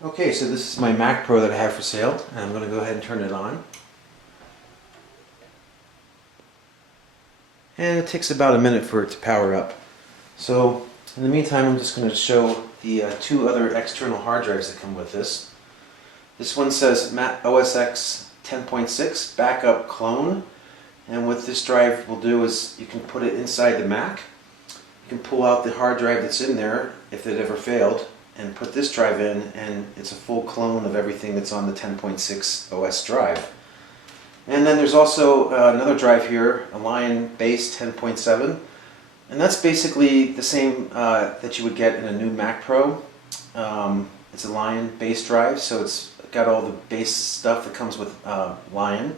Okay, so this is my Mac Pro that I have for sale, and I'm going to go ahead and turn it on. And it takes about a minute for it to power up. So in the meantime, I'm just going to show the two other external hard drives that come with this. This one says Mac OS X 10.6 Backup Clone, and what this drive will do is you can put it inside the Mac. You can pull out the hard drive that's in there if it ever failed, and put this drive in, and it's a full clone of everything that's on the 10.6 OS drive. And then there's also another drive here, a Lion Base 10.7, and that's basically the same that you would get in a new Mac Pro. It's a Lion base drive, so it's got all the base stuff that comes with Lion.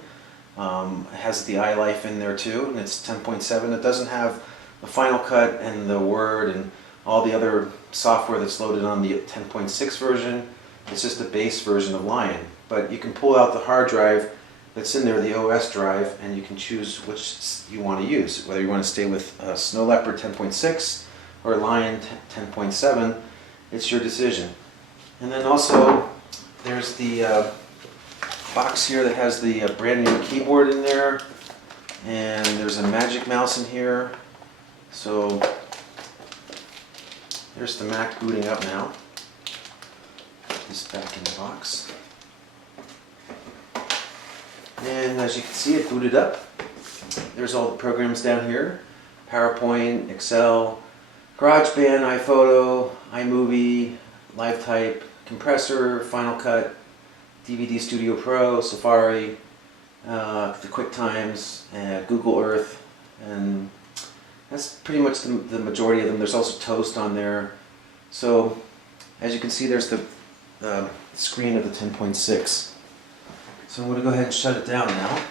It has the iLife in there too, and it's 10.7. It doesn't have the Final Cut and the Word and all the other software that's loaded on the 10.6 version. It's just a base version of Lion. But you can pull out the hard drive that's in there, the OS drive, and you can choose which you want to use, whether you want to stay with Snow Leopard 10.6 or Lion 10.7. It's your decision. And then also there's the box here that has the brand new keyboard in there, and there's a Magic Mouse in here. So there's the Mac booting up now. Put this back in the box. And as you can see, it booted up. There's all the programs down here. PowerPoint, Excel, GarageBand, iPhoto, iMovie, LiveType, Compressor, Final Cut, DVD Studio Pro, Safari, the QuickTimes, Google Earth, and that's pretty much the majority of them. There's also Toast on there. So as you can see, there's the screen of the 10.6. So I'm going to go ahead and shut it down now.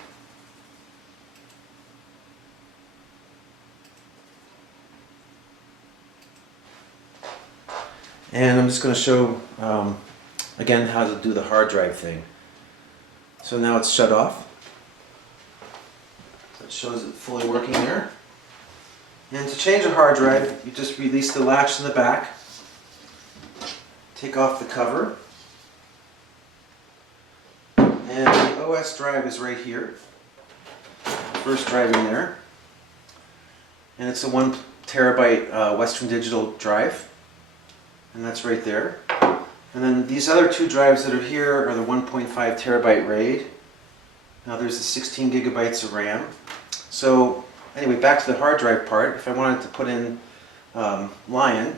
And I'm just going to show again how to do the hard drive thing. So now it's shut off. So it shows it fully working there. And to change a hard drive, you just release the latch in the back, take off the cover, and the OS drive is right here. First drive in there. And it's a 1 terabyte Western Digital drive. And that's right there. And then these other two drives that are here are the 1.5 terabyte RAID. Now there's the 16 gigabytes of RAM. So anyway, back to the hard drive part. If I wanted to put in Lion,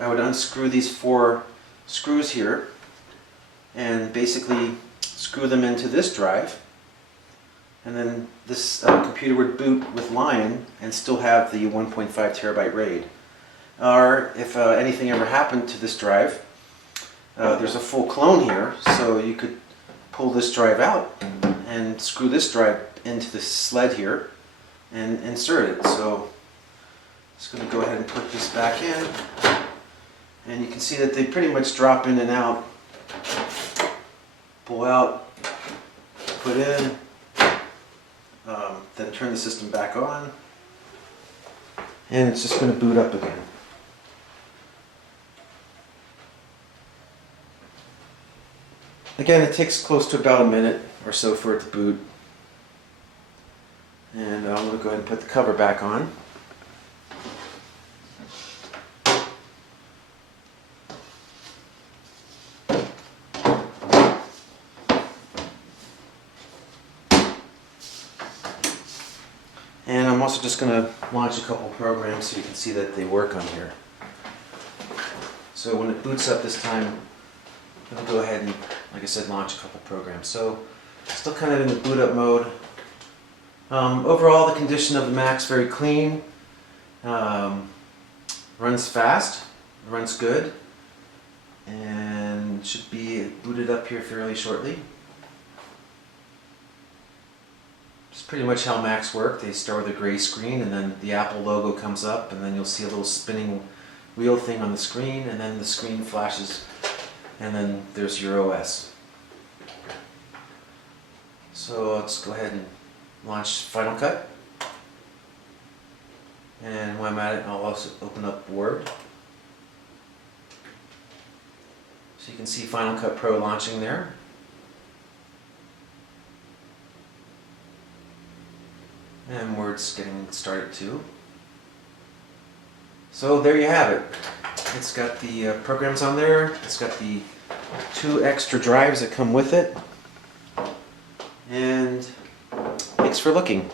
I would unscrew these 4 screws here and basically screw them into this drive. And then this computer would boot with Lion and still have the 1.5 terabyte RAID. Or if anything ever happened to this drive, there's a full clone here, so you could pull this drive out and screw this drive into the sled here and insert it. So I'm just going to go ahead and put this back in, and you can see that they pretty much drop in and out. Pull out, put in, then turn the system back on, and it's just going to boot up again. Again, it takes close to about a minute or so for it to boot. And I'm going to go ahead and put the cover back on. And I'm also just going to launch a couple programs so you can see that they work on here. So when it boots up this time, I'll go ahead and, like I said, launch a couple programs. So still kind of in the boot up mode. Overall, the condition of the Mac's very clean. Runs fast, runs good, and should be booted up here fairly shortly. It's pretty much how Macs work. They start with a gray screen, and then the Apple logo comes up, and then you'll see a little spinning wheel thing on the screen, and then the screen flashes, and then there's your OS. So let's go ahead and launch Final Cut. And when I'm at it, I'll also open up Word. So you can see Final Cut Pro launching there. And Word's getting started too. So there you have it. It's got the programs on there. It's got the 2 extra drives that come with it. And thanks for looking.